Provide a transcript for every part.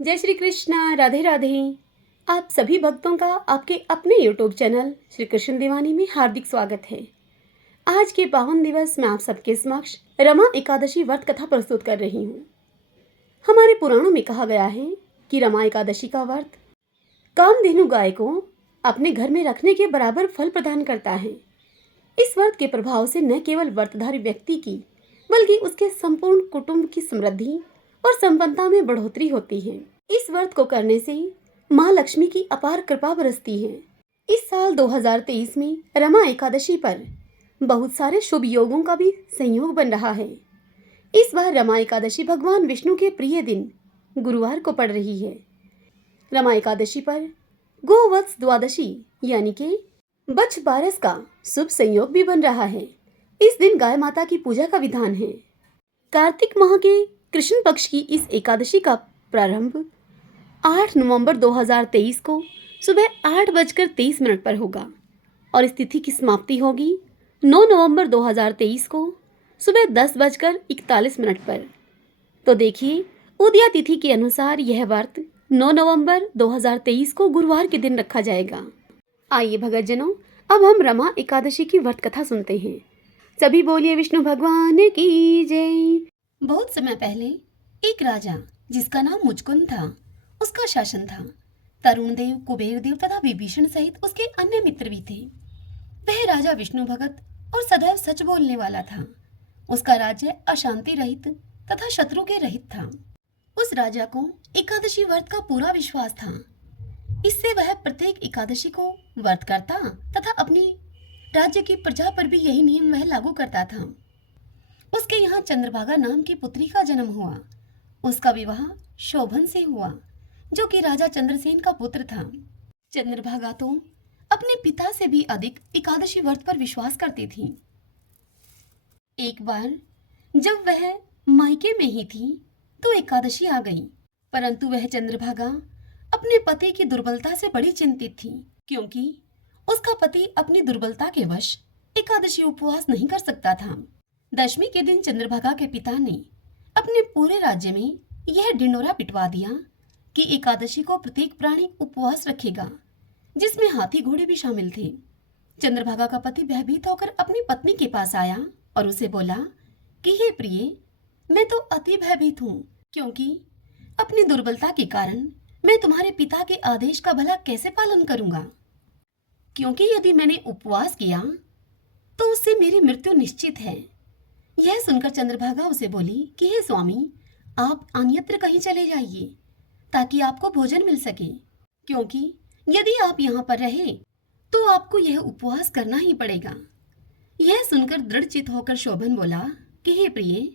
जय श्री कृष्णा, राधे राधे। आप सभी भक्तों का आपके अपने यूट्यूब चैनल श्री कृष्ण दीवानी में हार्दिक स्वागत है। आज के पावन दिवस में आप सबके समक्ष रमा एकादशी व्रत कथा प्रस्तुत कर रही हूँ। हमारे पुराणों में कहा गया है कि रमा एकादशी का व्रत कामधेनु गाय को अपने घर में रखने के बराबर फल प्रदान करता है। इस व्रत के प्रभाव से न केवल व्रतधारी व्यक्ति की बल्कि उसके संपूर्ण कुटुंब की समृद्धि और संपन्नता में बढ़ोतरी होती है। इस व्रत को करने से माँ लक्ष्मी की अपार कृपा बरसती है। इस साल 2023 में रमा एकादशी पर बहुत सारे शुभ योगों का भी संयोग बन रहा है। इस बार रमा एकादशी भगवान विष्णु के प्रिय दिन गुरुवार को पड़ रही है। रमा एकादशी पर गोवत्स द्वादशी यानी कि बछ बारस का शुभ संयोग भी बन रहा है। इस दिन गाय माता की पूजा का विधान है। कार्तिक माह के कृष्ण पक्ष की इस एकादशी का प्रारंभ 8 नवंबर 2023 को सुबह 8:23 पर होगा और इस तिथि की समाप्ति होगी 9 नवंबर 2023 को सुबह 10:41 पर। तो देखिए, उदया तिथि के अनुसार यह व्रत 9 नवंबर 2023 को गुरुवार के दिन रखा जाएगा। आइए भगतजनों, अब हम रमा एकादशी की व्रत कथा सुनते हैं। सभी बोलिए विष्णु भगवान की जय। बहुत समय पहले एक राजा जिसका नाम मुचकुंद था, उसका शासन था। तरुण देव, कुबेर देव तथा विभीषण सहित उसके अन्य मित्र भी थे। वह राजा विष्णु भगत और सदैव सच बोलने वाला था। उसका राज्य अशांति रहित तथा शत्रु के रहित था। उस राजा को एकादशी व्रत का पूरा विश्वास था। इससे वह प्रत्येक एकादशी को व्रत करता तथा अपनी राज्य की प्रजा पर भी यही नियम वह लागू करता था। उसके यहाँ चंद्रभागा नाम की पुत्री का जन्म हुआ। उसका विवाह शोभन से हुआ, जो कि राजा चंद्रसेन का पुत्र था। चंद्रभागा तो अपने पिता से भी अधिक एकादशी व्रत पर विश्वास करती थी। एक बार जब वह मायके में ही थी तो एकादशी आ गई, परंतु वह चंद्रभागा अपने पति की दुर्बलता से बड़ी चिंतित थी, क्योंकि उसका पति अपनी दुर्बलता के वश एकादशी उपवास नहीं कर सकता था। दशमी के दिन चंद्रभागा के पिता ने अपने पूरे राज्य में यह ढिंडोरा पिटवा दिया कि एकादशी को प्रत्येक प्राणी उपवास रखेगा, जिसमें हाथी घोड़े भी शामिल थे। चंद्रभागा का पति भयभीत होकर अपनी पत्नी के पास आया और उसे बोला कि हे प्रिय, मैं तो अति भयभीत हूँ, क्योंकि अपनी दुर्बलता के कारण मैं तुम्हारे पिता के आदेश का भला कैसे पालन करूंगा, क्योंकि यदि मैंने उपवास किया तो उससे मेरी मृत्यु निश्चित है। यह सुनकर चंद्रभागा उसे बोली कि हे स्वामी, आप अन्यत्र कहीं चले जाइए ताकि आपको भोजन मिल सके, क्योंकि यदि आप यहाँ पर रहे तो आपको यह उपवास करना ही पड़ेगा। यह सुनकर दृढ़चित होकर शोभन बोला कि हे प्रिय,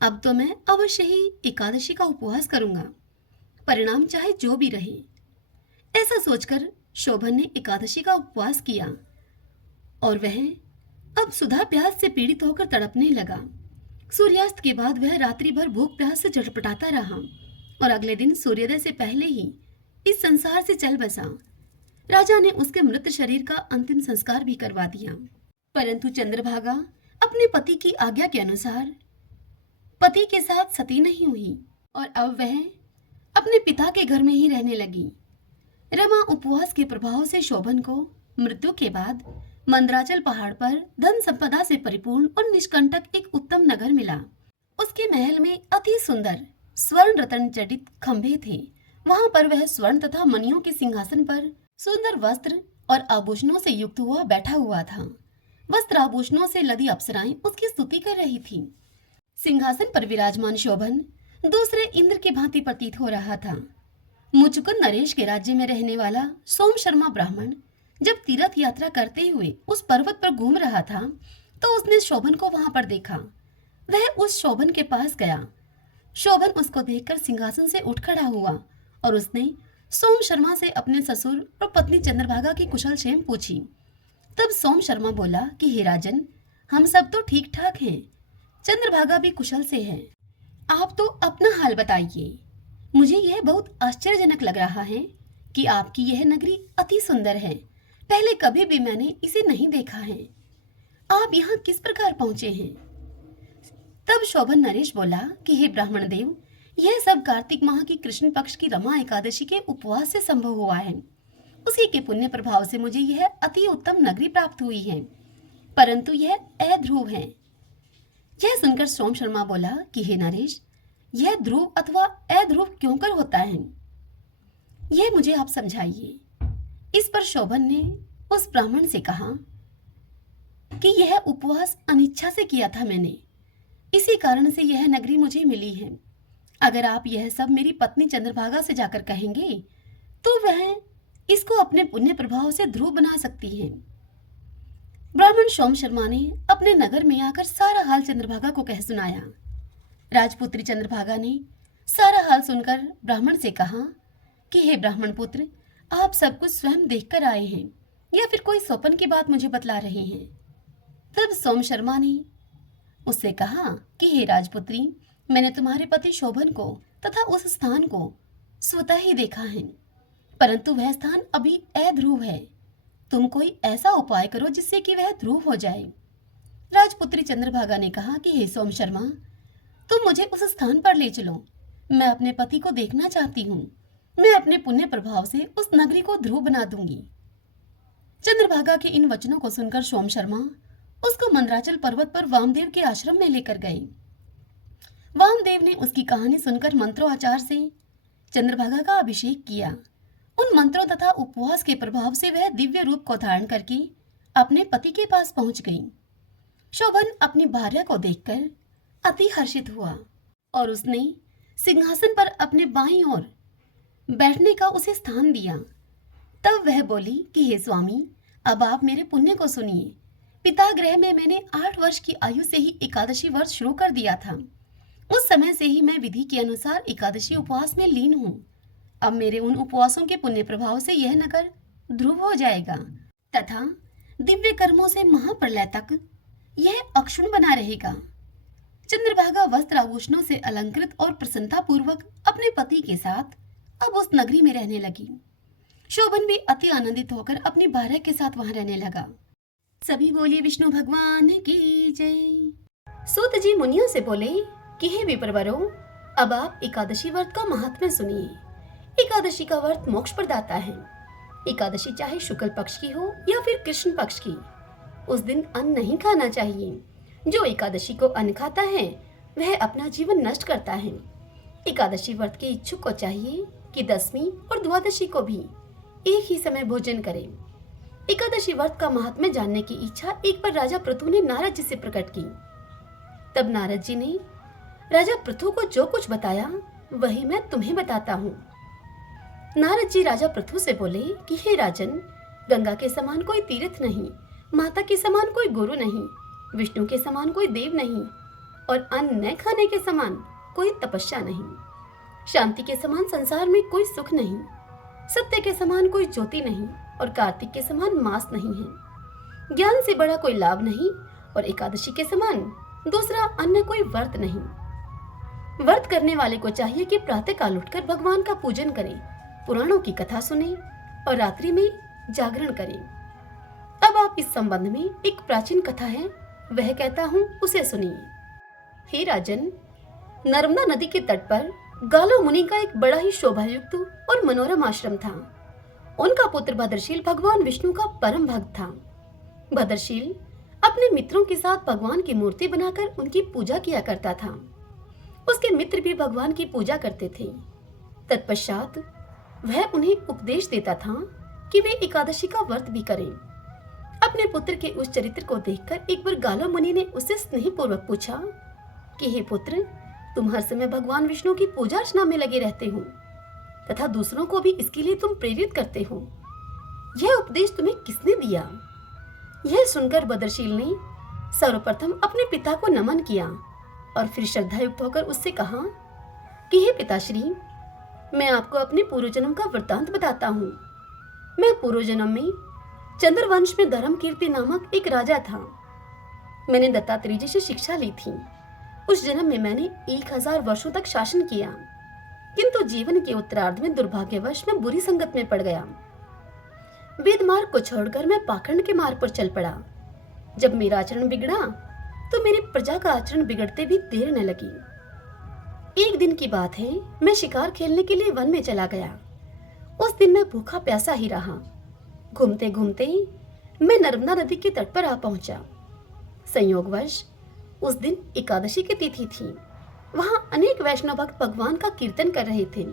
अब तो मैं अवश्य ही एकादशी का उपवास करूंगा, परिणाम चाहे जो भी रहे। ऐसा सोचकर शोभन ने एकादशी का उपवास किया और वह अब सुधा प्यास से पीड़ित होकर तड़पने लगा। सूर्यास्त के बाद वह रात्रि भर भूख प्यास से झटपटाता रहा और अगले दिन सूर्योदय से पहले ही इस संसार से चल बसा। राजा ने उसके मृत शरीर का अंतिम संस्कार भी करवा दिया, परंतु चंद्रभागा अपने पति की आज्ञा के अनुसार पति के साथ सती नहीं हुई और अब वह अपने पिता के घर में ही रहने लगी। रमा उपवास के प्रभाव से शोभन को मृत्यु के बाद मंदराचल पहाड़ पर धन संपदा से परिपूर्ण और निष्कंटक एक उत्तम नगर मिला। उसके महल में अति सुंदर स्वर्ण रत्न जटित खंभे थे। वहां पर वह स्वर्ण तथा मणियों के सिंहासन पर सुंदर वस्त्र और आभूषणों से युक्त हुआ बैठा हुआ था। वस्त्र आभूषणों से लदी अप्सराएं उसकी स्तुति कर रही थीं। सिंहासन पर विराजमान शोभन दूसरे इंद्र की भांति प्रतीत हो रहा था। मुचुकुंद नरेश के राज्य में रहने वाला सोम शर्मा ब्राह्मण जब तीर्थ यात्रा करते हुए उस पर्वत पर घूम रहा था तो उसने शोभन को वहां पर देखा। वह उस शोभन के पास गया। शोभन उसको देखकर सिंहासन से उठ खड़ा हुआ और उसने सोम शर्मा से अपने ससुर और पत्नी चंद्रभागा की कुशल क्षेम पूछी। तब सोम शर्मा बोला कि हे राजन, हम सब तो ठीक ठाक हैं, चंद्रभागा भी कुशल से है। आप तो अपना हाल बताइए। मुझे यह बहुत आश्चर्यजनक लग रहा है कि आपकी यह नगरी अति सुंदर है। पहले कभी भी मैंने इसे नहीं देखा है। आप यहाँ किस प्रकार पहुंचे हैं? तब शोभन नरेश बोला कि हे ब्राह्मण देव, यह सब कार्तिक माह की कृष्ण पक्ष की रमा एकादशी के उपवास से संभव हुआ है। उसी के पुण्य प्रभाव से मुझे यह अति उत्तम नगरी प्राप्त हुई है, परंतु यह अध्रुव है। यह सुनकर सोम शर्मा बोला कि हे नरेश, यह ध्रुव अथवा अध्रुव क्यों कर होता है, यह मुझे आप समझाइए। इस पर शोभन ने उस ब्राह्मण से कहा कि यह उपवास अनिच्छा से किया था मैंने, इसी कारण से यह नगरी मुझे मिली है। अगर आप यह सब मेरी पत्नी चंद्रभागा से जाकर कहेंगे तो वह इसको अपने पुण्य प्रभाव से ध्रुव बना सकती है। ब्राह्मण सोम शर्मा ने अपने नगर में आकर सारा हाल चंद्रभागा को कह सुनाया। राजपुत्री चंद्रभागा ने सारा हाल सुनकर ब्राह्मण से कहा कि हे ब्राह्मण पुत्र, आप सब कुछ स्वयं देखकर आए हैं या फिर कोई स्वप्न की बात मुझे बतला रहे हैं। तब सोम शर्मा ने उससे कहा कि हे राजपुत्री, मैंने तुम्हारे पति शोभन को तथा उस स्थान को स्वतः ही देखा है, परंतु वह स्थान अभी अध्रुव है। तुम कोई ऐसा उपाय करो जिससे कि वह ध्रुव हो जाए। राजपुत्री चंद्रभागा ने कहा कि हे सोम शर्मा, तुम मुझे उस स्थान पर ले चलो, मैं अपने पति को देखना चाहती हूँ। मैं अपने पुण्य प्रभाव से उस नगरी को ध्रुव बना दूंगी। चंद्रभागा के इन वचनों को सुनकर सोम शर्मा उसको मंदराचल पर्वत पर वामदेव के आश्रम में लेकर गए। वामदेव ने उसकी कहानी सुनकर मंत्रोच्चार से चंद्रभागा का अभिषेक किया। उन मंत्रों तथा उपवास के प्रभाव से वह दिव्य रूप को धारण करके अपने पति के पास पहुंच गई। शोभन अपनी भार्या को देखकर अति हर्षित हुआ और उसने सिंहासन पर अपने बाईं ओर बैठने का उसे स्थान दिया। तब वह बोली कि हे स्वामी, अब आप मेरे पुण्य को सुनिए। पिता गृह में मैंने 8 वर्ष की आयु से ही एकादशी व्रत शुरू कर दिया था। उस समय से ही मैं विधि के अनुसार एकादशी उपवास में लीन हूँ। अब मेरे उन उपवासों के पुण्य प्रभाव से यह नगर ध्रुव हो जाएगा तथा दिव्य कर्मों से महाप्रलय तक यह अक्षुण्ण बना रहेगा। चंद्रभागा वस्त्र आभूषणों से अलंकृत और प्रसन्नता पूर्वक अपने पति के साथ अब उस नगरी में रहने लगी। शोभन भी अति आनंदित होकर अपनी भार्या के साथ वहां रहने लगा। सभी बोलिए विष्णु भगवान की जय। सूत जी मुनियों से बोले कि हे विप्रवरों, अब आप एकादशी व्रत का महात्म्य सुनिए। एकादशी का व्रत मोक्ष प्रदाता है। एकादशी चाहे शुक्ल पक्ष की हो या फिर कृष्ण पक्ष की, उस दिन अन्न नहीं खाना चाहिए। जो एकादशी को अन्न खाता है वह अपना जीवन नष्ट करता है। एकादशी व्रत के इच्छुक को चाहिए कि दसवीं और द्वादशी को भी एक ही समय भोजन करें। एकादशी व्रत का महात्म्य जानने की इच्छा एक बार राजा पृथु ने नारद जी से प्रकट की। तब नारद जी ने राजा पृथु को जो कुछ बताया वही मैं तुम्हें बताता हूँ। नारद जी राजा पृथु से बोले कि हे राजन, गंगा के समान कोई तीर्थ नहीं, माता के समान कोई गुरु नहीं, विष्णु के समान कोई देव नहीं और अन्न न खाने के समान कोई तपस्या नहीं। शांति के समान संसार में कोई सुख नहीं, सत्य के समान कोई ज्योति नहीं और कार्तिक के समान मास नहीं है। ज्ञान से बड़ा कोई लाभ नहीं और एकादशी के समान दूसरा अन्य कोई व्रत नहीं। व्रत करने वाले को चाहिए कि प्रातः काल उठकर भगवान का पूजन करें, पुराणों की कथा सुने और रात्रि में जागरण करें। अब आप इस संबंध में एक प्राचीन कथा है, वह कहता हूँ, उसे सुनिए। हे राजन, नर्मदा नदी के तट पर गालो मुनि का एक बड़ा ही शोभायुक्त और मनोरम आश्रम था। उनका पुत्र भद्रशील भगवान विष्णु का परम भक्त था। भद्रशील अपने मित्रों के साथ भगवान की मूर्ति बनाकर उनकी पूजा किया करता था। उसके मित्र भी भगवान की पूजा करते थे। तत्पश्चात वह उन्हें उपदेश देता था कि वे एकादशी का व्रत भी करें। अपने पुत्र के उस चरित्र को देखकर एक बार गालो मुनि ने उससे स्नेहपूर्वक पूछा कि हे पुत्र, तुम हर समय भगवान विष्णु की पूजा अर्चना में लगे रहते हो तथा दूसरों को भी इसके लिए तुम प्रेरित करते हो। यह उपदेश तुम्हें किसने दिया? यह सुनकर भद्रशील ने सर्वप्रथम अपने पिता को नमन किया और फिर श्रद्धायुक्त होकर उससे कहा कि हे पिताश्री, मैं आपको अपने पूर्वजन्म का वृत्तांत बताता हूँ। मैं पूर्वजन्म में चंद्रवंश में धर्म कीर्ति नामक एक राजा था। मैंने दत्तात्रेय जी से शिक्षा ली थी। उस जन्म में मैंने 1000 वर्षों तक शासन किया, किंतु जीवन के उत्तरार्ध में दुर्भाग्यवश मैं बुरी संगत में पड़ गया। वेद मार्ग को छोड़कर मैं पाखंड के मार्ग पर चल पड़ा। जब मेरा आचरण बिगड़ा तो मेरी प्रजा का आचरण बिगड़ते भी देर न लगी। एक दिन की बात है, मैं शिकार खेलने के लिए वन में चला गया। उस दिन मैं भूखा प्यासा ही रहा। घूमते घूमते मैं नर्मदा नदी के तट पर आ पहुंचा। संयोगवश उस दिन एकादशी की तिथि थी। वहां अनेक वैष्णव भक्त भगवान का कीर्तन कर रहे थे।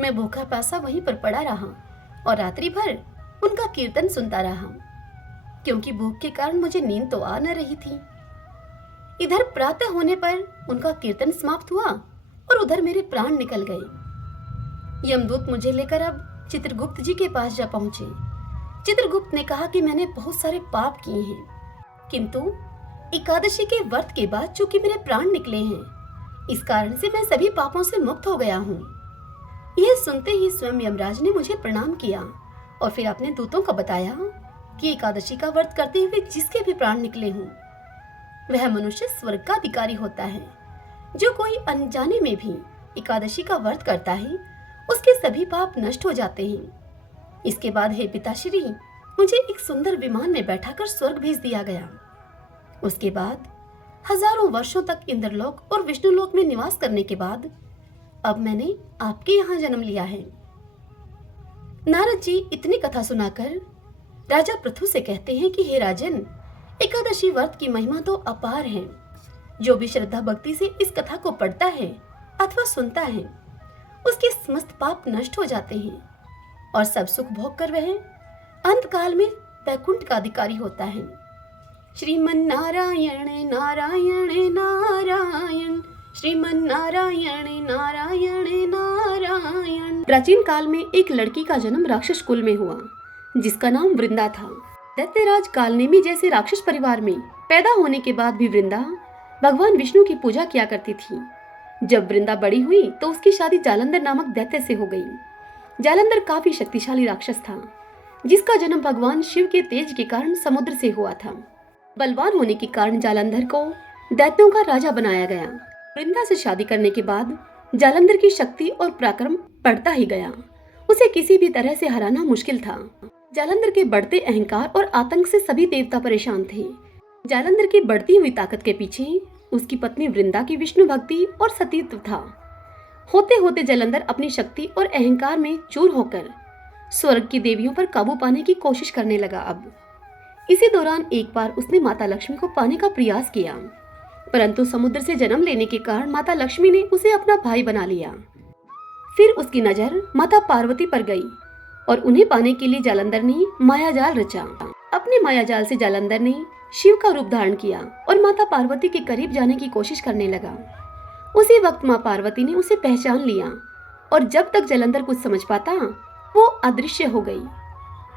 मैं भूखा प्यासा वहीं पर पड़ा रहा और रात्रि भर उनका कीर्तन सुनता रहा, क्योंकि भूख के कारण मुझे नींद तो आ न रही थी। इधर प्रातः होने पर उनका कीर्तन समाप्त हुआ और उधर मेरे प्राण निकल गए। यमदूत मुझे लेकर अब चित्रगुप्त जी के पास जा पहुंचे। चित्रगुप्त ने कहा कि मैंने बहुत सारे पाप किए हैं, किंतु एकादशी के व्रत के बाद चूंकि मेरे प्राण निकले हैं, इस कारण से मैं सभी पापों से मुक्त हो गया हूँ। यह सुनते ही स्वयं यमराज ने मुझे प्रणाम किया और फिर अपने दूतों को बताया कि एकादशी का व्रत करते हुए जिसके भी प्राण निकले हों, वह मनुष्य स्वर्ग का अधिकारी होता है। जो कोई अनजाने में भी एकादशी का व्रत करता है, उसके सभी पाप नष्ट हो जाते हैं। इसके बाद हे पिताश्री, मुझे एक सुंदर विमान में बैठाकर स्वर्ग भेज दिया गया। उसके बाद हजारों वर्षों तक इंद्रलोक और विष्णुलोक में निवास करने के बाद अब मैंने आपके यहाँ जन्म लिया है। नारद जी इतनी कथा सुनाकर राजा पृथु से कहते हैं कि हे राजन, एकादशी व्रत की महिमा तो अपार है। जो भी श्रद्धा भक्ति से इस कथा को पढ़ता है अथवा सुनता है, उसके समस्त पाप नष्ट हो जाते हैं और सब सुख भोग कर वह अंत काल में वैकुंठ का अधिकारी होता है। श्रीमन नारायण नारायण नारायण, श्रीमन नारायण नारायण नारायण। प्राचीन काल में एक लड़की का जन्म राक्षस कुल में हुआ, जिसका नाम वृंदा था। दैत्यराज कालनेमी जैसे राक्षस परिवार में पैदा होने के बाद भी वृंदा भगवान विष्णु की पूजा किया करती थी। जब वृंदा बड़ी हुई तो उसकी शादी जालंधर नामक दैत्य से हो गई। जालंधर काफी शक्तिशाली राक्षस था, जिसका जन्म भगवान शिव के तेज के कारण समुद्र से हुआ था। बलवान होने के कारण जालंधर को दैत्यों का राजा बनाया गया। वृंदा से शादी करने के बाद जालंधर की शक्ति और पराक्रम बढ़ता ही गया। उसे किसी भी तरह से हराना मुश्किल था। जालंधर के बढ़ते अहंकार और आतंक से सभी देवता परेशान थे। जालंधर की बढ़ती हुई ताकत के पीछे उसकी पत्नी वृंदा की विष्णु भक्ति और सतीत्व था। होते होते जालंधर अपनी शक्ति और अहंकार में चूर होकर स्वर्ग की देवियों पर काबू पाने की कोशिश करने लगा। अब इसी दौरान एक बार उसने माता लक्ष्मी को पाने का प्रयास किया, परंतु समुद्र से जन्म लेने के कारण माता लक्ष्मी ने उसे अपना भाई बना लिया। फिर उसकी नजर माता पार्वती पर गई और उन्हें पाने के लिए जालंधर ने मायाजाल रचा। अपने मायाजाल से जालंधर ने शिव का रूप धारण किया और माता पार्वती के करीब जाने की कोशिश करने लगा। उसी वक्त माँ पार्वती ने उसे पहचान लिया और जब तक जालंधर कुछ समझ पाता, वो अदृश्य हो गई।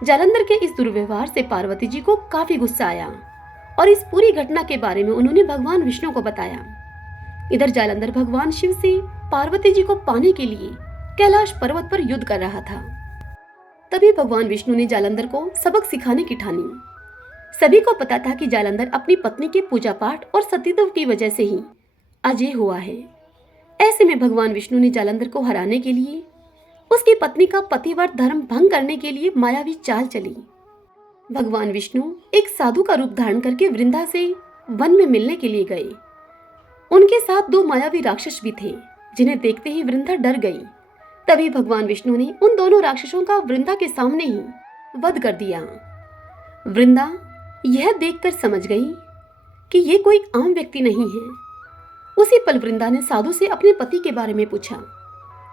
जालंधर के इस दुर्व्यवहार से पार्वती जी को काफी गुस्सा आया और इस पूरी घटना के बारे में उन्होंने भगवान विष्णु को बताया। इधर जालंधर भगवान शिव से पार्वती जी को पाने के लिए कैलाश पर्वत पर युद्ध कर रहा था। तभी भगवान विष्णु ने जालंधर को सबक सिखाने की ठानी। सभी को पता था कि जालंधर अपनी पत्नी के पूजा पाठ और सतीत्व की वजह से ही अजय हुआ है। ऐसे में भगवान विष्णु ने जालंधर को हराने के लिए उसकी पत्नी का पतिव्रत धर्म भंग करने के लिए मायावी चाल चली। भगवान विष्णु एक साधु का रूप धारण करके वृंदा से वन में मिलने के लिए गए। उनके साथ दो मायावी राक्षस भी थे, जिन्हें देखते ही वृंदा डर गई। तभी भगवान विष्णु ने उन दोनों राक्षसों का वृंदा के सामने ही वध कर दिया। वृंदा यह देखकर समझ गई कि ये कोई आम व्यक्ति नहीं है। उसी पल वृंदा ने साधु से अपने पति के बारे में पूछा।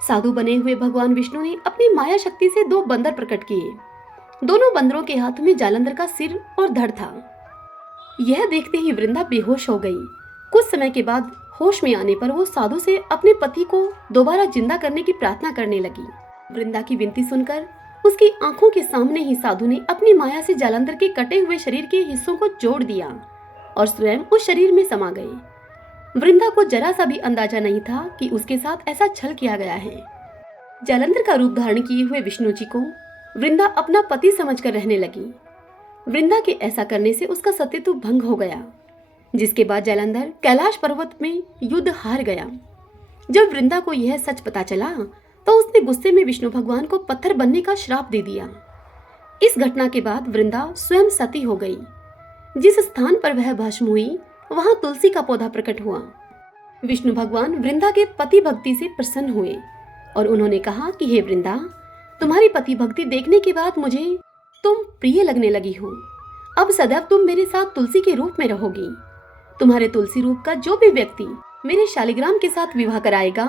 साधु बने हुए भगवान विष्णु ने अपनी माया शक्ति से दो बंदर प्रकट किए। दोनों बंदरों के हाथों में जालंधर का सिर और धड़ था। यह देखते ही वृंदा बेहोश हो गई। कुछ समय के बाद होश में आने पर वो साधु से अपने पति को दोबारा जिंदा करने की प्रार्थना करने लगी। वृंदा की विनती सुनकर उसकी आंखों के सामने ही साधु ने अपनी माया से जालंधर के कटे हुए शरीर के हिस्सों को जोड़ दिया और स्वयं उस शरीर में समा गए। वृंदा को जरा सा भी अंदाजा नहीं था कि उसके साथ ऐसा छल किया गया है। जालंधर का रूप धारण किए हुए विष्णु जी को वृंदा अपना पति समझकर रहने लगी। वृंदा के ऐसा करने से उसका सतीत्व भंग हो गया, जिसके बाद जालंधर कैलाश पर्वत में युद्ध हार गया। जब वृंदा को यह सच पता चला तो उसने गुस्से में विष्णु भगवान को पत्थर बनने का श्राप दे दिया। इस घटना के बाद वृंदा स्वयं सती हो गई। जिस स्थान पर वह भस्म हुई वहां तुलसी का पौधा प्रकट हुआ। विष्णु भगवान वृंदा के पति भक्ति से प्रसन्न हुए और उन्होंने कहा कि हे वृंदा, तुम्हारी पति भक्ति देखने के बाद मुझे तुम प्रिय लगने लगी हो। अब सदैव तुम मेरे साथ तुलसी के रूप में रहोगी। तुम्हारे तुलसी रूप का जो भी व्यक्ति मेरे शालिग्राम के साथ विवाह कराएगा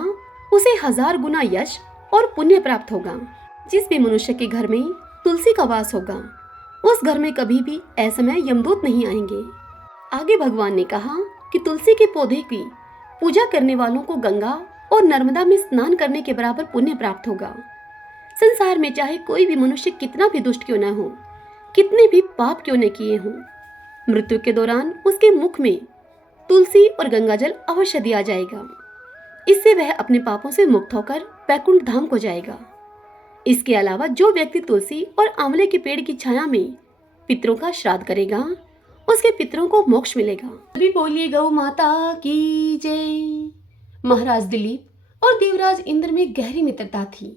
उसे 1000 गुना यश और पुण्य प्राप्त होगा। जिस भी मनुष्य के घर में तुलसी का वास होगा उस घर में कभी भी असमय यमदूत नहीं आएंगे। आगे भगवान ने कहा कि तुलसी के पौधे की पूजा करने वालों को गंगा और नर्मदा में स्नान करने के बराबर पुण्य प्राप्त होगा। संसार में चाहे कोई भी मनुष्य कितना भी दुष्ट क्यों न हो, कितने भी पाप क्यों न किए हों, मृत्यु के दौरान उसके मुख में तुलसी और गंगा जल अवश्य दिया जाएगा। इससे वह अपने पापों से मुक्त होकर वैकुंठ धाम को जाएगा। इसके अलावा जो व्यक्ति तुलसी और आंवले के पेड़ की छाया में पितरों का श्राद्ध करेगा उसके पितरों को मोक्ष मिलेगा। अभी बोलिए गौ माता की जय। महाराज दिलीप और देवराज इंद्र में गहरी मित्रता थी।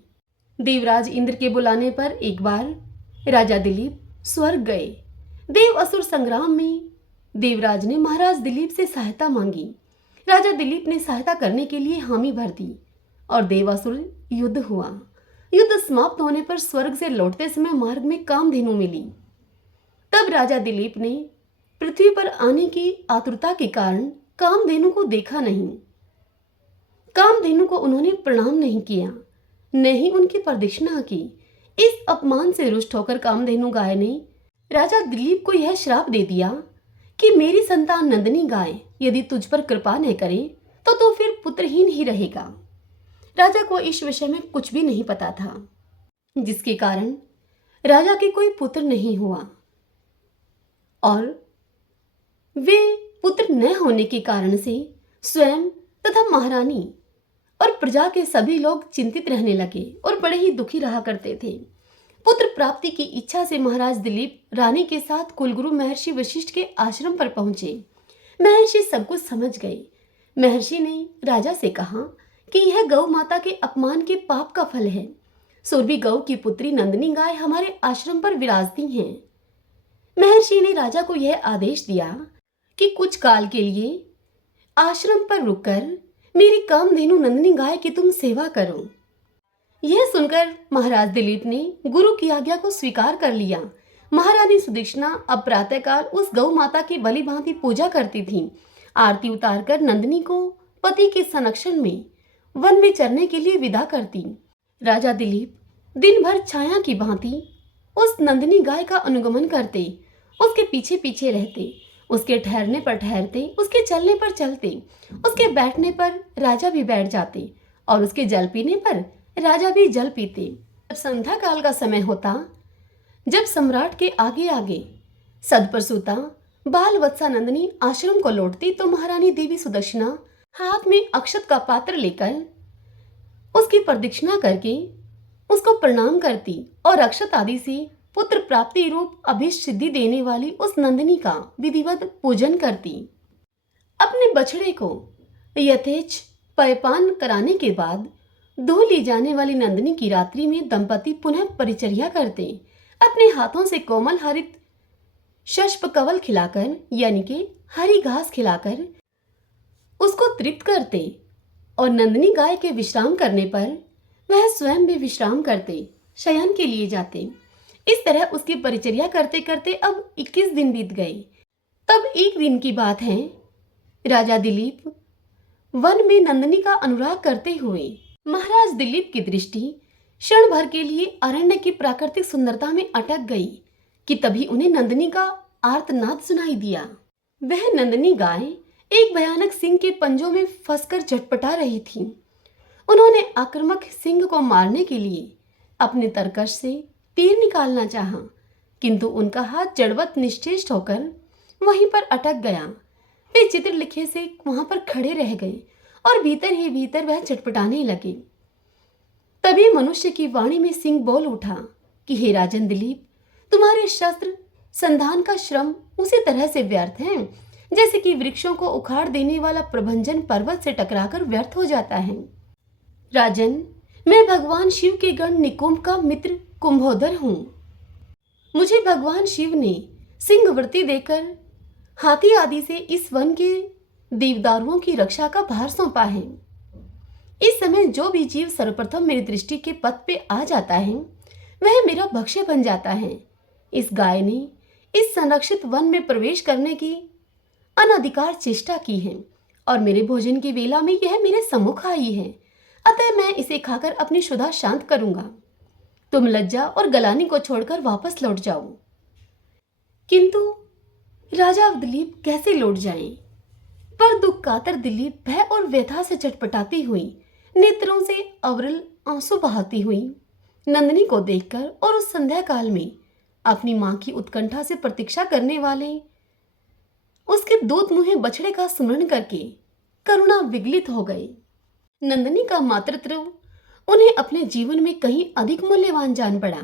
देवराज इंद्र के बुलाने पर एक बार राजा दिलीप स्वर्ग गए। देव असुर संग्राम में देवराज ने महाराज दिलीप से सहायता मांगी। राजा दिलीप ने सहायता करने के लिए हामी भर दी और देवासुर युद्ध हुआ। युद्ध समाप्त होने पर स्वर्ग से लौटते समय मार्ग में कामधेनु मिली। तब राजा दिलीप ने पृथ्वी पर आने की आतुरता के कारण कामधेनु को देखा नहीं। कामधेनु को उन्होंने प्रणाम नहीं किया, न ही उनकी प्रदक्षिणा की। इस अपमान से रुष्ट होकर कामधेनु गाय ने राजा दिलीप को यह श्राप दे दिया कि मेरी संतान नंदिनी गाय यदि तुझ पर कृपा न करे तो तू फिर पुत्रहीन ही रहेगा। राजा को इस विषय में कुछ भी नहीं पता था, जिसके कारण राजा के कोई पुत्र नहीं हुआ और वे पुत्र न होने के कारण से स्वयं तथा महारानी और प्रजा के सभी लोग चिंतित रहने लगे और बड़े ही दुखी रहा करते थे। पुत्र प्राप्ति की इच्छा से महाराज दिलीप रानी के साथ कुलगुरु महर्षि वशिष्ठ के आश्रम पर पहुंचे। महर्षि सब कुछ समझ गए। महर्षि ने राजा से कहा कि यह गौ माता के अपमान के पाप का फल है। सुरभि गौ की पुत्री नंदिनी गाय हमारे आश्रम पर विराजती हैं। महर्षि ने राजा को यह आदेश दिया कि कुछ काल के लिए आश्रम पर रुककर मेरी कामधेनु नंदिनी गाय की तुम सेवा करो। यह सुनकर महाराज दिलीप ने गुरु की आज्ञा को स्वीकार कर लिया। महारानी सुदक्षिणा अब प्रातःकाल उस गौ माता की भली भांति पूजा करती थी। आरती उतारकर नंदिनी को पति के संरक्षण में वन में चरने के लिए विदा करती। राजा दिलीप दिन भर छाया की भांति उस नंदिनी गाय का अनुगमन करते, उसके पीछे पीछे रहते, उसके ठहरने पर ठहरते, उसके चलने पर चलते, उसके बैठने पर राजा भी बैठ जाते और उसके जल पीने पर राजा भी जल पीते। जब संध्या काल का समय होता, जब सम्राट के आगे आगे सदप्रसूता बाल वत्सा नंदिनी आश्रम को लौटती तो महारानी देवी सुदक्षिणा हाथ में अक्षत का पात्र लेकर उसकी प्रदक्षिणा करके उसको प्रणाम करती और अक्षत आदि से पुत्र प्राप्ति रूप अभीष्ट सिद्धि देने वाली उस नंदिनी का विधिवत पूजन करती। अपने बछड़े को यथेच पयपान कराने के बाद धो ली जाने वाली नंदिनी की रात्रि में दंपति पुनः परिचर्या करते। अपने हाथों से कोमल हरित शष्प कवल खिलाकर यानी कि हरी घास खिलाकर उसको तृप्त करते और नंदिनी गाय के विश्राम करने पर वह स्वयं भी विश्राम करते, शयन के लिए जाते। इस तरह उसकी परिचर्या करते करते अब 21 दिन बीत गए। तब एक दिन की बात है, राजा दिलीप वन में नंदिनी का अनुराग करते हुए महाराज दिलीप की दृष्टि क्षण भर के लिए अरण्य की प्राकृतिक सुंदरता में अटक गई कि तभी उन्हें नंदिनी का आर्तनाद सुनाई दिया। वह नंदिनी गाय एक भयानक सिंह के पंजों में फंसकर झटपटा रही थी। उन्होंने आक्रामक सिंह को मारने के लिए अपने तरकश से तीर निकालना चाहा, किंतु उनका हाथ जड़वत निश्चेष्ट होकर वहीं पर अटक गया। वे चित्रलिखे से वहां पर खड़े रह गए और भीतर ही भीतर वह चटपटाने लगे। तभी मनुष्य की वाणी में सिंह बोल उठा कि हे राजन दिलीप, तुम्हारे शस्त्र संधान का श्रम उसी तरह से व्यर्थ है जैसे कि वृक्षों को उखाड़ देने वाला प्रभंजन पर्वत से टकराकर व्यर्थ हो जाता है। राजन, मैं भगवान शिव के गण निकुंभ का मित्र कुंभोदर हूँ। मुझे भगवान शिव ने सिंहवृत्ति देकर हाथी आदि से इस वन के देवदारुओं की रक्षा का भार सौंपा है। इस समय जो भी जीव सर्वप्रथम मेरी दृष्टि के पथ पे आ जाता है वह मेरा भक्ष्य बन जाता है। इस गाय ने इस संरक्षित वन में प्रवेश करने की अनधिकार चेष्टा की है और मेरे भोजन की वेला में यह मेरे सम्मुख आई है, अतः मैं इसे खाकर अपनी क्षुधा शांत करूंगा। तुम लज्जा और गलानी को छोड़कर वापस लौट जाओ। किंतु राजा दिलीप कैसे लौट जाएं? पर दुख कातर दिलीप भय और व्यथा से चटपटाती हुई, नेत्रों से अविरल आंसू बहाती हुई नंदिनी को देखकर और उस संध्या काल में अपनी मां की उत्कंठा से प्रतीक्षा करने वाले उसके दूत मुहे बछड़े का स्मरण करके करुणा विगलित हो गई। नंदिनी का मातृत्व उन्हें अपने जीवन में कहीं अधिक मूल्यवान जान पड़ा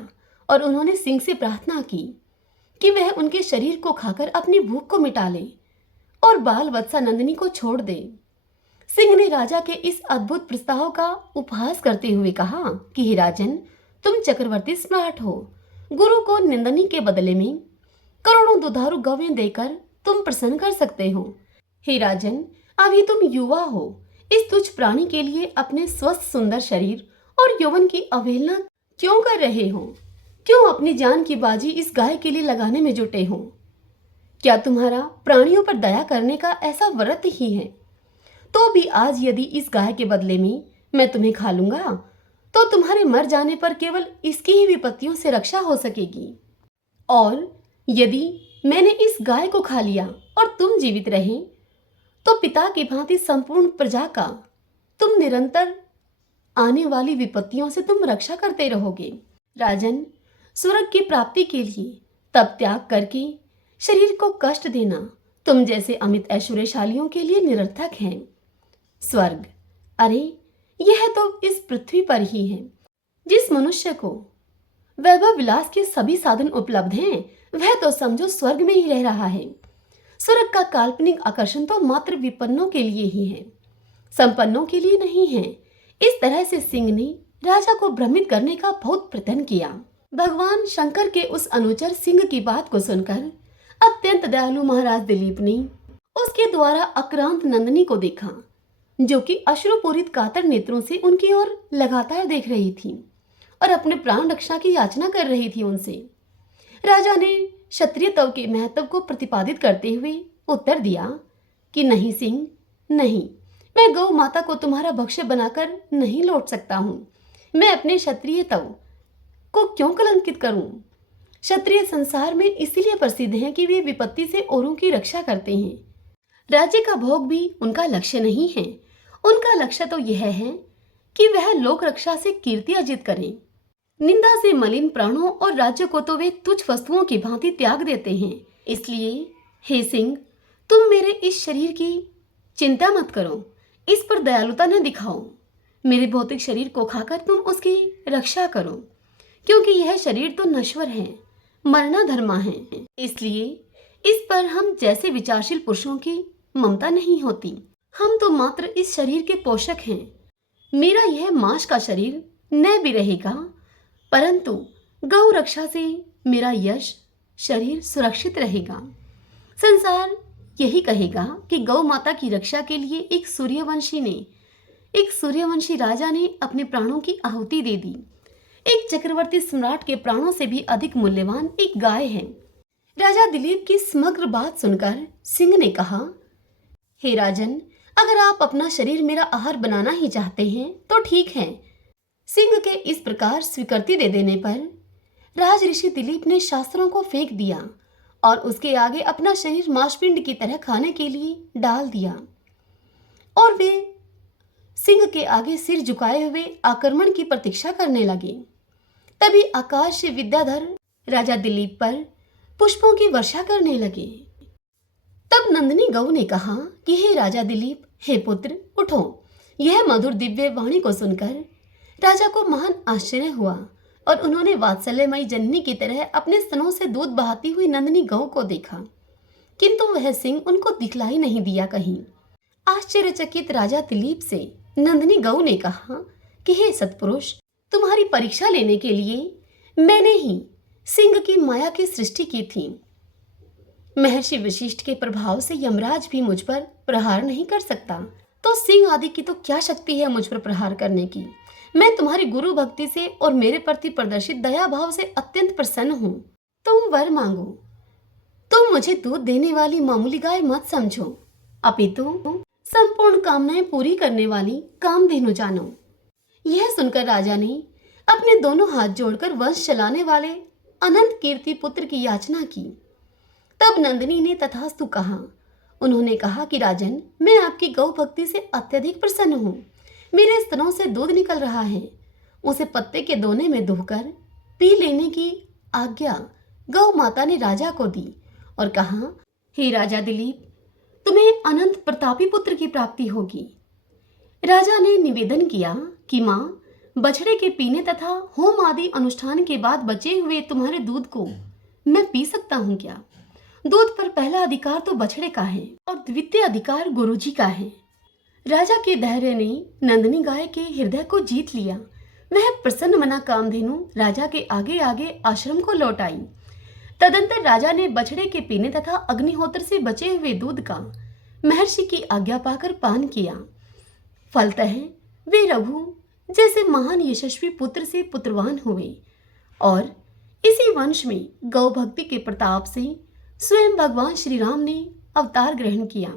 और उन्होंने सिंह से प्रार्थना की कि वह उनके शरीर को खाकर अपनी भूख को मिटा ले और बाल वत्सा नंदिनी को छोड़ दे। सिंह ने राजा के इस अद्भुत प्रस्ताव का उपहास करते हुए कहा कि हे राजन, तुम चक्रवर्ती सम्राट हो। गुरु को नंदिनी के बदले में करोड़ों दुधारू गवें देकर तुम प्रसन्न कर सकते हो। हे राजन, अभी तुम युवा हो, इस तुच्छ प्राणी के लिए अपने स्वस्थ सुंदर शरीर और यौवन की अवहेलना क्यों कर रहे हो? क्यों अपनी जान की बाजी इस गाय के लिए लगाने में जुटे हो? क्या तुम्हारा प्राणियों पर दया करने का ऐसा व्रत ही है? तो भी आज यदि इस गाय के बदले में मैं तुम्हें खा लूंगा तो तुम्हारे मर जाने पर केवल इसकी ही विपत्तियों से रक्षा हो सकेगी। और यदि मैंने इस गाय को खा लिया और तुम जीवित रहे तो पिता की भांति संपूर्ण प्रजा का तुम निरंतर आने वाली विपत्तियों से तुम रक्षा करते रहोगे। राजन, स्वर्ग की प्राप्ति के लिए तप त्याग करके शरीर को कष्ट देना तुम जैसे अमित ऐश्वर्यशालियों के लिए निरर्थक है। स्वर्ग, अरे यह तो इस पृथ्वी पर ही है। जिस मनुष्य को वैभव विलास के सभी साधन उपलब्ध हैं वह तो समझो स्वर्ग में ही रह रहा है। स्वर्ग का काल्पनिक आकर्षण तो मात्र विपन्नों के लिए ही है, संपन्नों के लिए नहीं है। इस तरह से सिंह ने राजा को भ्रमित करने का बहुत प्रयत्न किया। भगवान शंकर के उस अनुचर सिंह की बात को सुनकर अत्यंत दयालु महाराज दिलीप ने उसके द्वारा आक्रांत नंदिनी को देखा, जो कि अश्रुपूरित कातर नेत्रों से उनकी ओर लगातार देख रही थी और अपने प्राण रक्षा की याचना कर रही थी उनसे। राजा ने क्षत्रियत्व के महत्व को प्रतिपादित करते हुए उत्तर दिया कि नहीं सिंह, नहीं, मैं गौ माता को तुम्हारा भक्ष्य बनाकर नहीं लौट सकता हूँ। मैं अपने क्षत्रियत्व को क्यों कलंकित करूं? क्षत्रिय संसार में इसलिए प्रसिद्ध हैं कि वे विपत्ति से औरों की रक्षा करते हैं। राज्य का भोग भी उनका लक्ष्य नहीं है। उनका लक्ष्य तो यह है कि वह लोक रक्षा से कीर्ति अर्जित करें। निंदा से मलिन प्राणों और राज्य को तो वे तुच्छ वस्तुओं की भांति त्याग देते हैं। इसलिए हे सिंह, तुम मेरे इस शरीर की चिंता मत करो, इस पर दयालुता न दिखाओ। मेरे भौतिक शरीर को खाकर तुम उसकी रक्षा करो, क्योंकि यह शरीर तो नश्वर है, मरना धर्मा है। इसलिए इस पर हम जैसे विचारशील पुरुषों की ममता नहीं होती। हम तो मात्र इस शरीर के पोषक हैं। मेरा यह मांस का शरीर न भी रहेगा, परंतु गौ रक्षा से मेरा यश शरीर सुरक्षित रहेगा। संसार यही कहेगा कि गौ माता की रक्षा के लिए एक सूर्यवंशी राजा ने अपने प्राणों की आहुति दे दी। एक चक्रवर्ती सम्राट के प्राणों से भी अधिक मूल्यवान एक गाय है। राजा दिलीप की समग्र बात सुनकर सिंह ने कहा, हे राजन, अगर आप अपना शरीर मेरा आहार बनाना ही चाहते हैं तो ठीक है। सिंह के इस प्रकार स्वीकृति दे देने पर राज ऋषि दिलीप ने शास्त्रों को फेंक दिया और उसके आगे अपना शरीर मांसपिंड की तरह खाने के लिए डाल दिया और वे सिंह के आगे सिर झुकाए हुए आक्रमण की प्रतीक्षा करने लगे। तभी आकाश से विद्याधर राजा दिलीप पर पुष्पों की वर्षा करने लगे। तब नंदिनी गौ ने कहा कि हे राजा दिलीप, हे पुत्र, उठो। यह मधुर दिव्य वाणी को सुनकर राजा को महान आश्चर्य हुआ और उन्होंने वात्सल्यमयी जननी की तरह अपने स्तनों से दूध बहाती हुई नंदिनी गौ को देखा, किंतु वह सिंह उनको दिखलाई नहीं दिया कहीं। आश्चर्यचकित राजा दिलीप से नंदिनी गौ ने कहा कि हे सत्पुरुष, तुम्हारी परीक्षा लेने के लिए मैंने ही सिंह की माया की सृष्टि की थी। महर्षि वशिष्ठ के प्रभाव से यमराज भी मुझ पर प्रहार नहीं कर सकता, तो सिंह आदि की तो क्या शक्ति है मुझ पर प्रहार करने की। मैं तुम्हारी गुरु भक्ति से और मेरे प्रति प्रदर्शित दया भाव से अत्यंत प्रसन्न हूँ। तुम वर मांगो। तुम मुझे दूध देने वाली मामूली गाय मत समझो, अपितु संपूर्ण कामनाएं पूरी करने वाली कामधेनु जानो। यह सुनकर राजा ने अपने दोनों हाथ जोड़कर वंश चलाने वाले अनंत कीर्ति पुत्र की याचना की। तब नंदिनी ने तथास्तु कहा। उन्होंने कहा कि राजन, मैं आपकी गौ भक्ति से अत्यधिक प्रसन्न हूँ। मेरे स्तनों से दूध निकल रहा है, उसे पत्ते के दोने में धोकर पी लेने की आज्ञा गौ माता ने राजा को दी और कहा, हे राजा दिलीप, तुम्हें अनंत प्रतापी पुत्र की प्राप्ति होगी। राजा ने निवेदन किया कि माँ, बछड़े के पीने तथा होम आदि अनुष्ठान के बाद बचे हुए तुम्हारे दूध को मैं पी सकता हूँ क्या? दूध पर पहला अधिकार तो बछड़े का है और द्वितीय अधिकार गुरुजी का है। राजा के धैर्य ने नंदिनी गाय के हृदय को जीत लिया। वह प्रसन्न मना कामधेनु राजा के आगे आगे आश्रम को लौट आई। तदंतर राजा ने बछड़े के पीने तथा अग्निहोत्र से बचे हुए दूध का महर्षि की आज्ञा पाकर पान किया। फलतः वे रघु जैसे महान यशस्वी पुत्र से पुत्रवान हुए और इसी वंश में गौ भक्ति के प्रताप से स्वयं भगवान श्री राम ने अवतार ग्रहण किया।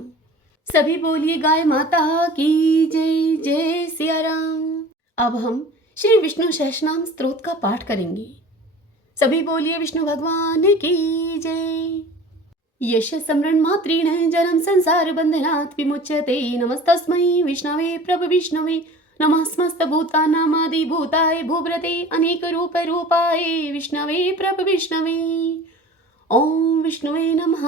सभी बोलिए गाय माता की जय। जय सिया राम। अब हम श्री विष्णु सहस्रनाम स्तोत्र का पाठ करेंगे। सभी बोलिए विष्णु भगवान की जय। यश स्मरण मातृण जन्म संसार बंधनात् विमुच्यते। नमस्तस्मै विष्णवे प्रभ विष्णवे। नमः समस्त भूतानामादि भूताय भूव्रते अनेक रूप रूपाय विष्णवे प्रभ विष्णवे। ओम विष्णुवे नमः।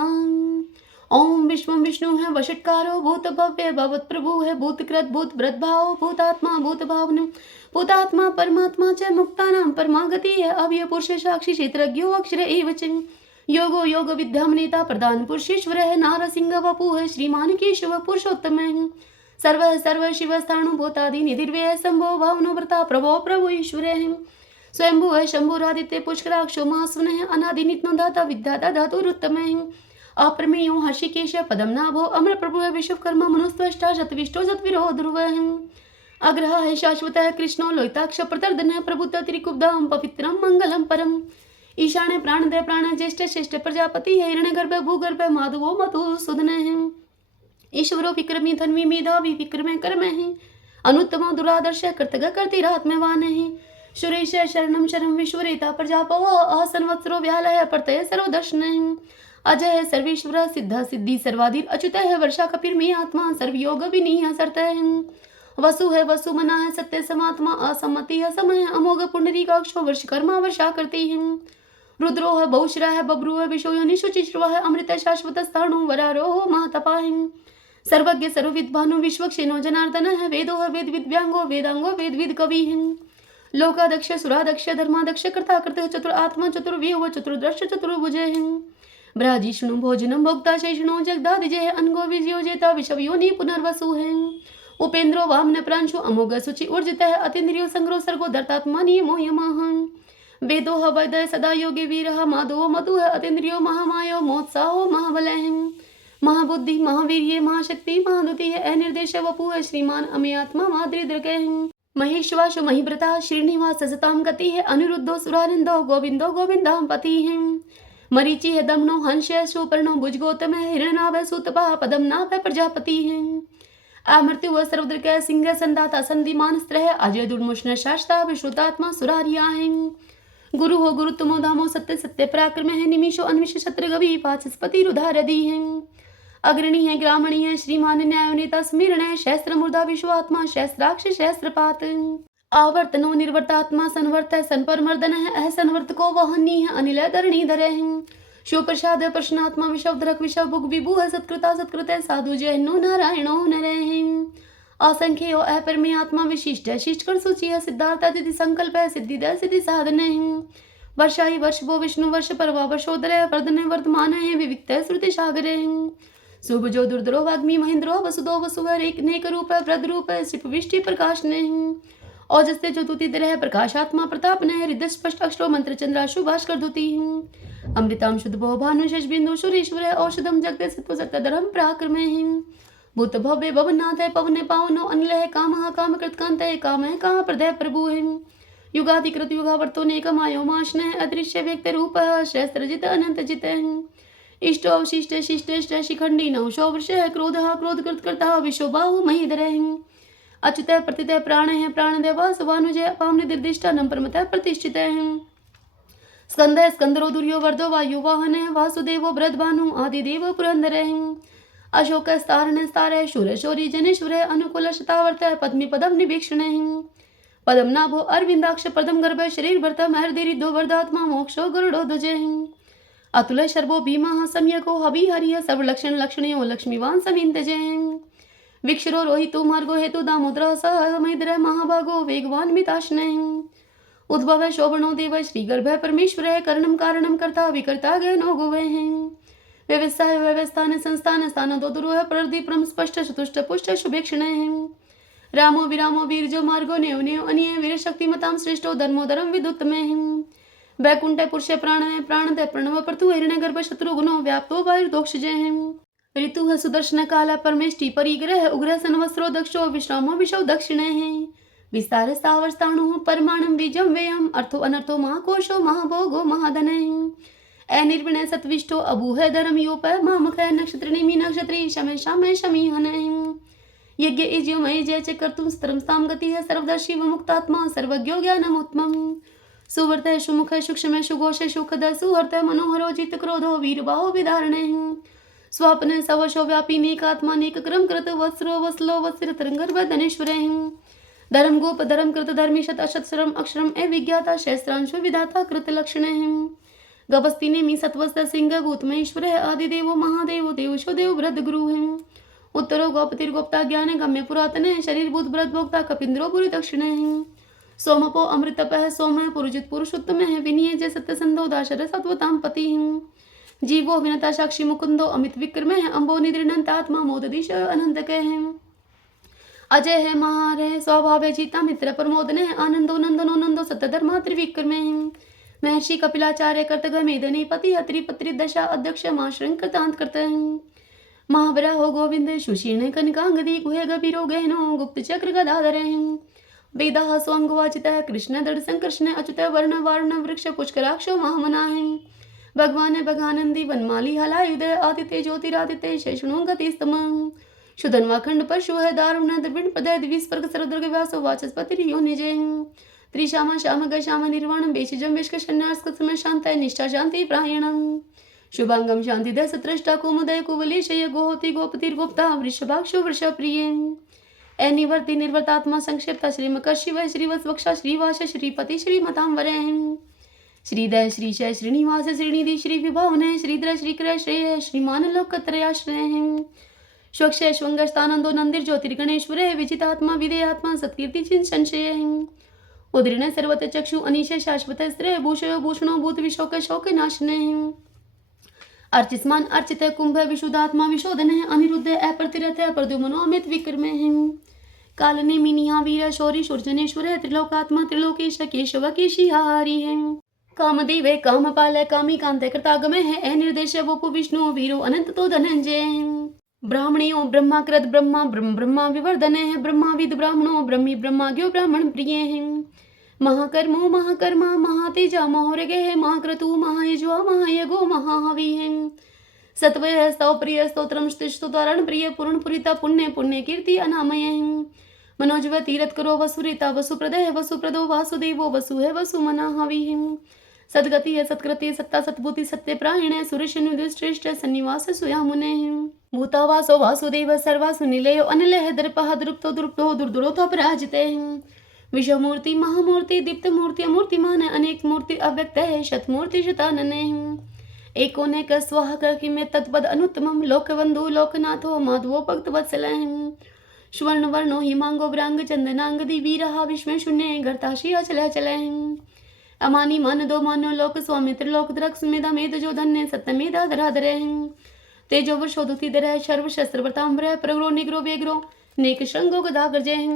ओम विश्वम विष्णु है वषटकारो भूत भव्य भवत प्रभु है भूतकृत भूत भृतभाव भूतात्मा भूत भावन भूतात्मा परमात्मा च मुक्तानां परमागति है अव्यय पुरुष साक्षी क्षेत्रज्ञो अक्षर एवच योगो योग विद्याम नेता प्रधान पुरुषेश्वर है नारसिंह वपु है श्रीमान केशव पुरुषोत्तम है सर्व शिव स्थाणु भूतादि निधिर्व्यय संभो भावनो व्रता प्रभो प्रभु ईश्वर है स्वयंभु है शंभुरादित्य पुष्कराक्षो महास्वन है अनादि नित्नो दाता विद्याता धातुरुत्तम है अप्रमेयो हर्षिकेश पदम नाभो अमर प्रभु है विश्वकर्मा मनुस्त्वष्टा शतविष्टो शतविरो ध्रुव है अग्रह है शाश्वत है कृष्णो लोहिताक्ष प्रतर्दन है प्रभुत त्रिकुब्धाम पवित्रम मंगलम परम ईशान प्राणदय प्राण ज्येष्ठ श्रेष्ठ प्रजापति है हिरण्यगर्भ भूगर्भ माधवो मधुसूदन है ईश्वरो विक्रमी धन्वी मेधावी विक्रम कर्म है अनुत्तमो दुरादर्श कर्तग कर्तिरात्मवान है सुरेश शरणम शरणम विश्वरेता प्रजापो असंवत्सरो व्यालय प्रत्यय सर्वदर्शन है अजय सर्वेश्वर सिद्ध सिद्धि सर्वाधीर अच्युत है वर्षा कपिर में आत्मा सर्वयोग विनीय सरत है वसु है वसु मना है सत्य समात्मा असम्मति है समय अमोघ पुंडरी काक्षो वर्ष कर्मा वर्षा करती है रुद्रो है बहुश्रा है बब्रू है विशो निशुचिश्रवा है अमृत शाश्वत स्थाणु वरारोह महातपा है सर्वज्ञ सर्वविद भानु विश्वक्षेनो जनार्दन है वेदो है वेद विद्यांगो वेदांगो वेद विद कवि है लोकादक्ष सुरादक्ष धर्मादक्ष कृता कृत चतुर आत्मा चतुर्व्यूह चतुर्दृश्य चतुर्भुज है ब्राजिष्णु भोजनम भोक्ता शेषणो जगदादिजय अनगो विजयो जेता विषवयोनि पुनर्वसु है उपेन्द्रो वामन प्रांशु अमोघ सुचि ऊर्जित है अतीन्द्रियो संग्रो सर्गो दर्तात्मा नियमो यमः वेदो वैदय सदा योगे वीरः माधवो मधु है अतीन्द्रियो महामायो मोत्साहो महाबल है महाबुद्धि महावीर्य महाशक्ति महादुति है अनिर्देश वपु है श्रीमान अमेयात्मा माद्रिदृग है महेश्वाशु महिव्रता श्रीनिवास सताम गति है अनिरुद्धो सुरानंदो गोविंदो गोविंदाम पति है मरीचि है दमनो हंस है सुपर्णो भुज गौतम है हिरणाभ है सुतपा पदम नाभ है प्रजापति है अमृत्यु व सर्वद्रक है सिंह संदाता संधिमान स्त्र है अजय दुर्मुष्ण शास्ता विश्रुतात्मा सुरारिया है गुरु हो गुरु तुमो धामो सत्य सत्य पराक्रम है निमिषो अन्विष शत्र गवि पाचस्पति रुधारदी है अग्रणी है ग्रामणी है श्रीमान न्याय नेता स्मीरण है शस्त्र मुर्दा विश्वात्मा शस्त्राक्ष शस्त्रपात आवर्तनो निर्वर्तात्मा संवर्त है संपर मर्दन है असंवर्त को वहनी है अनिल धरणी धरे है शिव प्रसाद प्रश्नात्मा विषवधरक विषव भुग विभु है सत्कृता सत्कृत है साधु जैनो नारायणो नर है असंख्य अपरमे आत्मा विशिष्ट है शिष्टकर सूची है सिद्धार्थ दिधि संकल्प है सिद्धि दय सिद्धि साधन है वर्षाई वर्ष वो विष्णु वर्ष परवा वर्षोदर है वर्धन वर्धमान है विविक्त है श्रुति सागर है सुभजो दुर्धरो वाग्मी महेंद्रो वसुदो वसु है नेक रूप है वृद्ध रूप है शिप विष्टि प्रकाश ने औजस्ते जो दूती रह प्रकाशात्मा प्रताप न हृदय स्पष्ट अक्षरो मंत्र चंद्राशु भास्कर दूती अमृताम शुद्ध भो भानु शश बिंदु सुरेश्वर औषधम जगते सत्व सत्यधरम पराक्रमे भूत भव्य भवनाथ है पवन पावनो अनिल है काम काम कृतकांत है काम प्रदय प्रभु है युगाधिकृत युगावर्तो ने कमायो माशन है अदृश्य व्यक्त रूप शस्त्र जित अनंत जित है इष्ट अवशिष्ट शिष्ट शिखंडी नौशो वृष है क्रोध कृत करता विश्व बाहु महीधर है अच्युत प्रतित प्राण है प्राण देव सवानुजय पावन निर्दिष्ट नंपरमत प्रतिष्ठित है स्कंद स्कंदरो दुर्यो वर्धो वायु वाहन है वासुदेवो बृहद्भानु आदिदेव पुरंदर है अशोक स्तार शूर शौरी जनेश्वर अनुकूल शतावर्त पद्मी पदम निवीक्षण पदम नाभो अरविंदाक्ष पदम गर्भ शरीर भरतम हरदिरिद्धो वर्धात्मा मोक्षो गरुड़ो ध्वज अतुल शर्वो भीमा सम्यको हवि हरिय सब लक्षण लक्षणियो लक्ष्मीवान समीन जय विक्षरो रोहितो मार्गो हेतु दामोदर सह मैद्र महाभागो वेगवान मिताशन उद्भव शोभनो देव श्री गर्भ परमेश्वर कर्णम कारणम कर्ता विकर्ता गहनो गोवे व्यवस्था व्यवस्थान संस्थान स्थान दो दुरुह प्रदीपम स्पष्ट चतुष्ट पुष्ट शुभेक्षण रामो विरामो वीरजो मार्गो नेव नेव अनिय वीर शक्तिमताम श्रेष्ठो धर्मोदरम विदुत्तमे वैकुंठ पुरुष प्राण प्रणव प्रतु हिरण्य गर्भ शत्रुघ्नो व्याप्तो वायुर्दोक्ष जय ऋतु सुदर्शन काला परमेष्टि परिग्रह उग्र सनवस्त्रो दक्षो विश्रामो विशो दक्षिणे विस्तार स्थावर स्थाणु परमाणम बीजम व्ययम अर्थो अनर्थो महाकोशो महाभोगो महाधन निर्विणय सत्विष्टो अबूह धर्म योप मामख नक्षत्रिणी नक्षत्री शमे शमे शमी हन यज्ञ इज्योमय जय च कर्तुं स्तरम गति है सर्वदर्शी व मुक्तात्मा सर्वज्ञो ज्ञानमुत्तमम् सुवर्त सुमुख सूक्ष्म सुघोष सुखद सुहर्त मनोहरो जित क्रोधो वीरबाहो विधारणे स्वापन सवशो व्यापी नेकात्मा नेक क्रम कृत वस्रो वस्लो वस्त्र तरंगर्भ धनेश्वरे धर्म गोप धर्म कृत धर्मी शत अशत अक्षरम ए विज्ञाता शस्त्रांशो विधाता कृत लक्षणे गपस्ती ने मी सत्वस्त सिंह भूतमेश्वर आदिदेवो महादेवो देवशो देव वृद्ध गुरु है उत्तरो गोपतिर्गोप्ता ज्ञान गम्य पुरातन शरीर भूत वृद्ध भोक्ता कपिंद्रो पुरी दक्षिण सोमपो अमृतप सोम पुरुजित पुरुषोत्तम है विनीय जय सत्य संधो दाशर सत्वताम पति जीवो विनता साक्षी मुकुंदो अमित विक्रम है अम्बो निद्रिनंत आत्मा मोददिश अनंत कह अजय है महार है स्वभाव जीता मित्र प्रमोदन है आनंदो नंदनो नंदो सत्यधर्मा त्रिविक्रम महर्षि कपिलाचार्य कर्तग मेदने पति त्रिपत्रि दशा अध्यक्ष माश्रंक कृतांत करते महावरा हो गोविंद सुशीर्ण कनकांगदी गुहे गभीरो गहनो गुप्त चक्र गदाधर वेदा स्वांगवाचित कृष्ण दृढ़ संकृष्ण अच्युत वर्ण वर्ण वृक्ष पुष्कराक्षो महामना भगवान भगानंदी वनमाली हलायुध आदित्य ज्योतिरादित्य शेषणो गतिस्तम शुधन्वाखंड पशु है दारुण द्रविण पद द्विस्पर्ग सरदुर्ग व्यासो वाचस्पति यो निजय त्रिशामा श्याम गशाम निर्वाणम बेशिजम विष्कन्यास्कसम शांत निष्ठा शांति प्रायणम शुभांगम शांति दय सत्रष्टा कुमुदय कुवलेशय गोहोति गोपतिर्गोप्ता वृषभाक्षो वृषप्रिय निवर्ति निर्वर्तात्मा संक्षिप्ता श्रीमक शिव श्रीवत्वक्षा श्रीवास श्रीपति श्रीमतांबर श्रीदय श्रीश श्रीनिवास श्रीनिधि श्री विभावन श्रीधर श्रीकर श्रेय श्रीमान लोकत्रयाश्रय स्वक्ष श्वंगस्तानंदो नंदिर ज्योतिर्गणेश्वर विजितात्मा विदेयात्मा सत्कीर्ति चिन्ह संशय उदृण सर्वत चक्षु अनिश शाश्वत स्त्रय भूषयो भूषणो भूत विशोक शोक नाशने अर्चिस्मान अर्चित कुंभ विशुद्धात्मा विशोधन अनिरुद्ध अप्रतिरथ प्रद्युम्नो अमित विक्रम कालने मिनिया वीर शौरी शूर्जनेश्वर त्रिलोकात्मा त्रिलोकेश केशव केशिहारी है कामदेव कामपाल कामी कांत कृतागम है निर्देश वोपु विष्णु वीरो अनंत तो धनंजय ब्राह्मणियों ब्रह्माकृत ब्रह्मा ब्रह्मा विवर्धन है ब्रह्माविद ब्राह्मणो ब्रह्मी ब्रह्माज्ञो ब्राह्मण प्रिय है महाकर्मो महाकर्मा महातेजा महोरगे है महाक्रतु महायज्वा महायगो महाहवि है सत्वय स्तव प्रिय स्तोत्रम स्तुतारण प्रिय पूर्ण पुरिता पुण्य पुण्य कीर्ति अनामय मनोजव तीरथ करो वसुरिता वसुप्रदय वसुप्रदो वासुदेवो वसु है वसु मना हवि है सदगति है सत्कृति सत्ता सत्भूति सत्य प्रायण सुरेश श्रेष्ठ सन्निवास सुयामुने भूतावासो वासुदेव सर्वासु निलयो अनिलय दर्पः द्रुप्तो द्रुप्तो दुर्दुरोतो पराजिते विश्वमूर्ति महामूर्ति दीप्त मूर्ति अमूर्तिमान अनेक मूर्ति अव्यक्त है शतमूर्ति शतानने एकोनेक स्वाहक किमे तत्पद अनुत्तमम लोकवंदु लोकनाथो माधवो भक्त वत्सल स्वर्ण वर्णो हिमांगो व्रांग चंदनांगदी वीरहा विश्व शून्य घरताशी अचल चल अमानी मान दो मानो लोक स्वामी त्रिलोक द्रक सुमेधा मेद जो धन्य सत्यमेधा धराधर तेजो वर्षोदुति दर सर्व शस्त्र व्रताम्बर प्रग्रो निग्रो वेग्रो नेक शंगो गदा गर्जय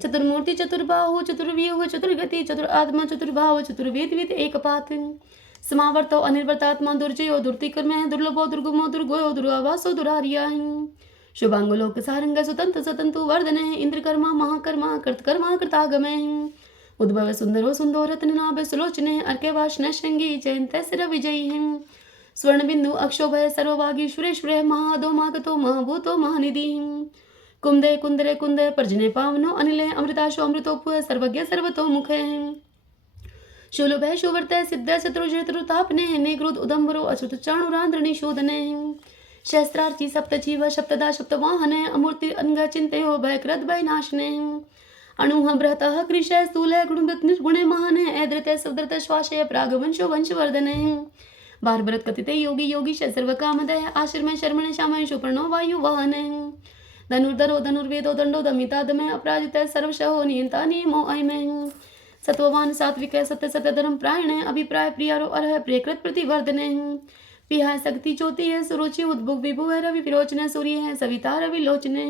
चतुर्मूर्ति चतुर्बाहु चतुर्व्यूह चतुर्गति चतुरात्मा चतुर्भाव चतुर्वेद एकपात समावर्तो अनिर्वर्तात्मा दुर्जयो दुर्तिकर्म दुर्लभो दुर्गमो दुर्गोयो दुर्वासो दुरार्या शुभांगो लोक सारंग सुतंतु सतंतु वर्धन इंद्रकर्मा महाकर्मा कृतकर्मा कृतागम उद्भव सुंदरो सुंदो रत्ननाभ सुलोचन अर्केवाशन शृंगी जयंत सिर विजयी स्वर्ण बिंदु अक्षोभय सर्वभागी सुरेश्वर महादो मागतो महाभूतो महानिधि कुंदे कुंदरे कुंदे पर्जने पावनो अनिले अमृताशो अमृतोप सर्वज्ञ सर्वतो मुख शूलभय शुवर्त सिद्ध शत्रुतापने नेग्रोद उदंबरो अच्युत चाणुरांद्रणी शोधने शस्त्रार्ची सप्तजीव सप्तदा सप्तवाहने अमूर्ति अंग चिंतयो भयकृत भयनाशने अणुह बृहतः कृशय स्थूलय गुणवृत निर्गुणे महाने ऐद्रते सुदृत श्वासय प्रागवंशो वंशवर्धने बारभरत कथिते योगी योगी सर्व कामदय आश्रमय शर्मणे श्यामय सुपर्णो वायु वाहने धनुर्धरो धनुर्वेदो दंडो दमितादमय अपराजित सर्वशहो नियंता नियमो अयमय सत्ववान सात्विक सत्य सत्य धर्म प्रायण अभिप्राय प्रियारो अर्ह प्रियकृत प्रतिवर्धने पिहा शक्ति ज्योति है सुरुचि उद्भुग विभु है रवि विरोचन सूर्य है सविता रवि लोचने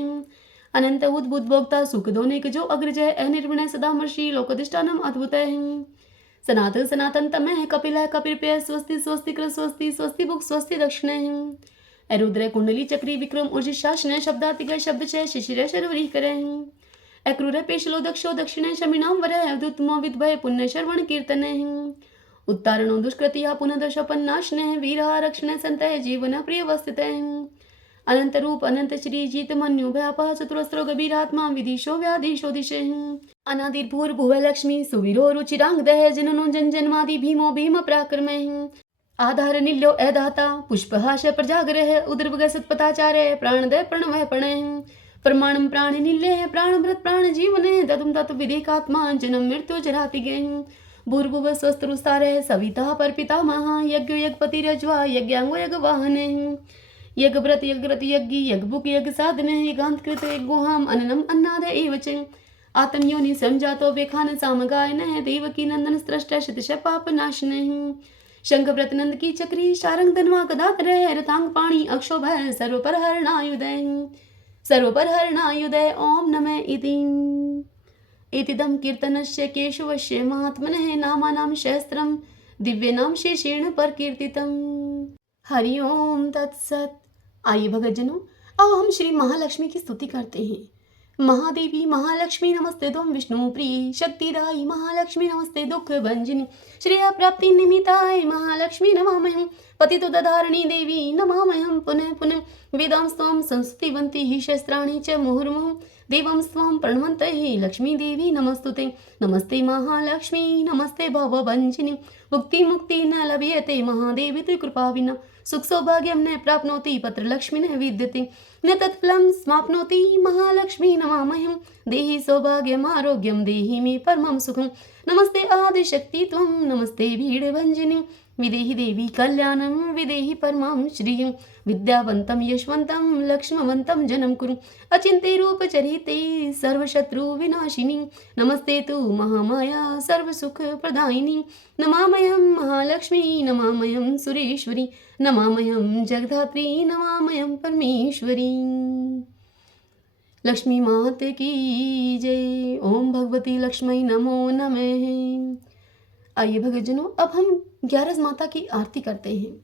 अनंत उद्भुत भोक्ता सुख दोने के जो अग्रज है अनिर्वण सदामर्षि लोकदिष्टानम अद्भुत है सनात सनातन तम है कपिल है कपिल पे स्वस्ति स्वस्ति कृ स्वस्ति स्वस्ति भुग स्वस्ति दक्षिण है रुद्र कुंडली चक्री विक्रम ऊर्ज शासन शब्दातिक शब्द छय शिशिर शर्वरी करे अक्रूर पेशलो दक्षो दक्षिण शमिनाम वर अवधुतमो विद्भय पुण्य श्रवण कीर्तन उत्तारणो दुष्कृतिया पुनः दशपन्नाशने वीरा रक्षण संत जीवन प्रिय वस्तित अनंत रूप अनंत श्री जीत मन्यु व्यापा चतुरस्रो गभीरात्मा विदिशो व्याधीशो दिशे अनादिर्भूर भुव लक्ष्मी सुवीरो रुचिरांग दह जननो जन जन्मादि भीमो भीम पराक्रम आधार निल्यो अदाता पुष्पहास प्रजाग्रह उद्रवग सत्पथाचार्य प्राणदय प्रणवः प्रणय प्रमाणम प्राण निल्य प्राणभृत प्राण जीवने दतुम तत्व विदेकात्मा जन्म मृत्यु जराति गे भूर्भुव स्वस्त्रुस्तारे सविता परपिता महा यज्ञ यज्ञपति रज्वा यज्ञांगो यज्ञ वाहने यज्ञ व्रत यज्ञ यज्ञभुक यज्ञ साधने यज्ञांतकृत गुहाम अननम अन्नाद एवच आत्मयोनि संजातो वेखान सामगायन देवकी नंदन स्त्रष्ट शतश पाप नाशने शंख व्रत नंद की चक्री शारंग धनवा गदाधर रतांग पाणी अक्षोभय सर्वपर हरणायुदय ओम नमः इतिदं कीर्तनस्य केशवस्य महात्मनः नामानां सहस्त्रं दिव्यनाम शेषेण परकीर्तितम् हरि ओम तत्सत। आइए भगतजनों, अब हम श्री महालक्ष्मी की स्तुति करते हैं। महादेवी महालक्ष्मी नमस्ते तुम विष्णु प्रिय शक्तिदायी महालक्ष्मी नमस्ते दुख भंजनी श्रेया प्राप्ति निमित्ताय महालक्ष्मी नमामहं पतितो दधारणी देवी नमामहं पुनः पुनः वेदां स्वं संस्तुतिवन्ति हि शस्त्राणि च मुहुर्मुहुः देवं स्वं प्रणवन्तः लक्ष्मी देवी नमस्तुते नमस्ते महालक्ष्मी नमस्ते भवभञ्जिनी मुक्ति मुक्ति न लभ्यते महादेवी तु कृपा विना सुख सौभाग्यं न प्राप्नोति पत्रलक्ष्मी न विद्यते न तत्फलं समाप्नोति महालक्ष्मी नमामहं देहि सौभाग्यम् आरोग्यं देहि मे परमं सुखं नमस्ते आदिशक्ति त्वं नमस्ते भीडभञ्जिनी विदेहि देवी कल्याणं विदेहि परमां श्रियं विद्यावन्तं यशवन्तं लक्ष्मवन्तं जनं कुरु अचिन्त्य रूपचरिते सर्वशत्रुविनाशिनी नमस्ते तु महामाया सर्वसुखप्रदायिनी नमामयं महालक्ष्मी नमामयं सुरेश्वरी नमामयं जगधात्री नमामयं परमेश्वरी। लक्ष्मी मात की जय। ओम भगवती लक्ष्मी नमो नमः। आइए भगतजनों, अब हम 11 माता की आरती करते हैं।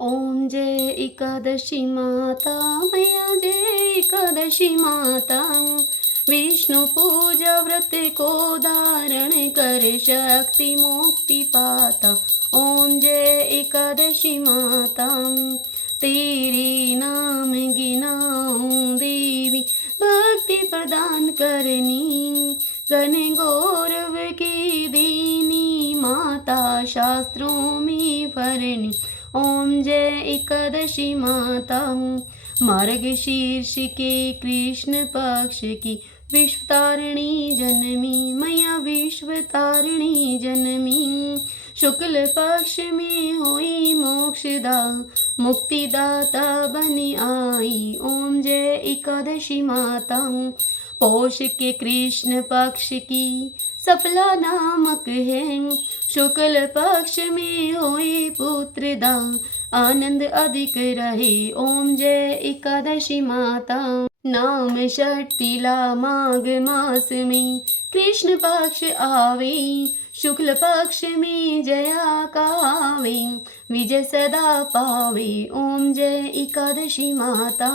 ओम जय एकादशी माता मैया जय एकादशी माता विष्णु पूजा व्रत को धारण कर शक्ति मुक्ति पाता। ओम जय एकादशी माता तेरे नाम गिनाऊं देवी भक्ति प्रदान करनी घन गौरव की दीनी माता शास्त्रों में फरनी। ओम जय एकादशी माता मार्गशीर्ष के कृष्ण पक्ष की विश्वतारिणी जनमी मैया विश्वतारिणी जनमी शुक्ल पक्ष में हुई मोक्षदा मुक्तिदाता बनी आई। ओम जय एकादशी माता पौष के कृष्ण पक्ष की सफला नामक है शुक्ल पक्ष में होए पुत्रदा आनंद अधिक रहे। ओम जय एकादशी माता। नाम षष्ठीला माघ मास में कृष्ण पक्ष आवे, शुक्ल पक्ष में जया कावे, विजय सदा पावे। ओम जय एकादशी माता।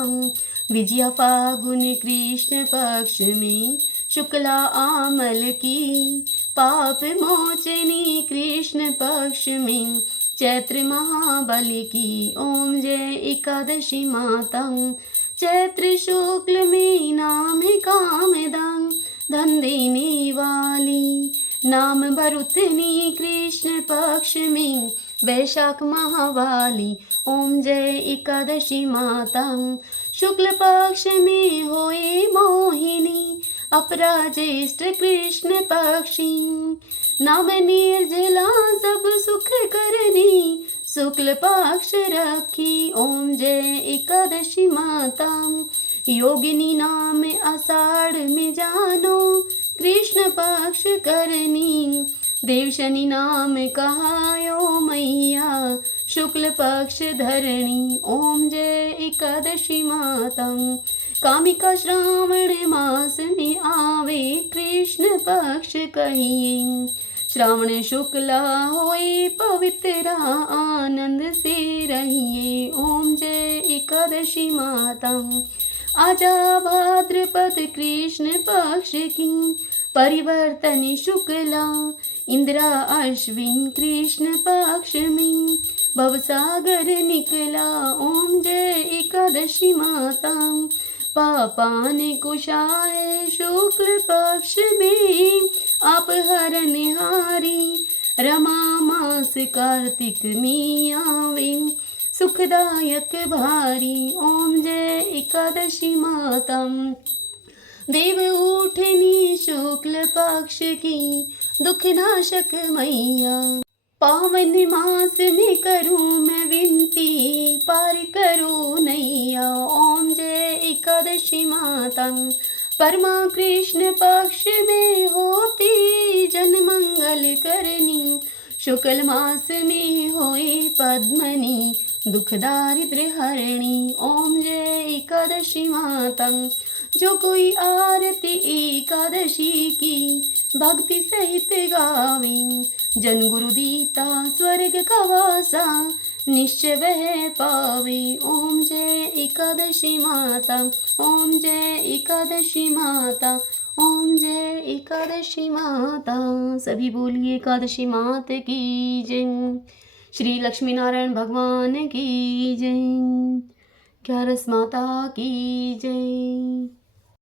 विजया फागुन कृष्ण पक्ष में शुक्ला आमल की, पाप मोचनी कृष्ण पक्ष में चैत्र महाबली की। ओम जय एकादशी माता। चैत्र शुक्ल में नाम कामदान, धन देने वाली, नाम भरुतनी कृष्ण पक्ष में वैशाख महावाली। ओम जय एकादशी माता। शुक्ल पक्ष में होए मोहिनी, अपराजेष्ठ कृष्ण पक्षी, नाम निर्जला सब सुख करनी, शुक्ल पक्ष रखी। ओम जय एकादशी माता। योगिनी नाम आषाढ़ में जानो, कृष्ण पक्ष करनी, देवशनि नाम कहायो मैया, शुक्ल पक्ष धरणी। ओम जय एकादशी माता। कामिका श्रावण मास में आवे, कृष्ण पक्ष कहिए, श्रावण शुक्ला होए पवित्र, आनंद से रहिए। ओम जय एकादशी माता। आजा भाद्रपद कृष्ण पक्ष की, परिवर्तन शुक्ला, इंद्रा अश्विन कृष्ण पक्ष में भवसागर निकला। ओम जय एकादशी माता। पापान कुशाय शुक्ल पक्ष में, आप हरनिहारी, रमा मास कार्तिक में आवे, सुखदायक भारी। ओम जय एकादशी माता। देव उठनी शुक्ल पक्ष की, दुख नाशक मैया, पावन मास में करूं मैं विनती, पार करो नैया। ओम जय एकादशी माता। परमा कृष्ण पक्ष में होती, जन मंगल करनी, शुक्ल मास में होए पद्मनी, दुख दारिद्र्य हरणी। ओम जय एकादशी माता। जो कोई आरती एकादशी की, भक्ति सहित गावे, जन गुरु दीता स्वर्ग का वासा, निश्चय वह पावे। ओम जय एकादशी माता। ओम जय एकादशी माता। ओम जय एकादशी माता। सभी बोलिए एकादशी माता की जय। श्री लक्ष्मी नारायण भगवान की जय। ग्यारस माता की जय।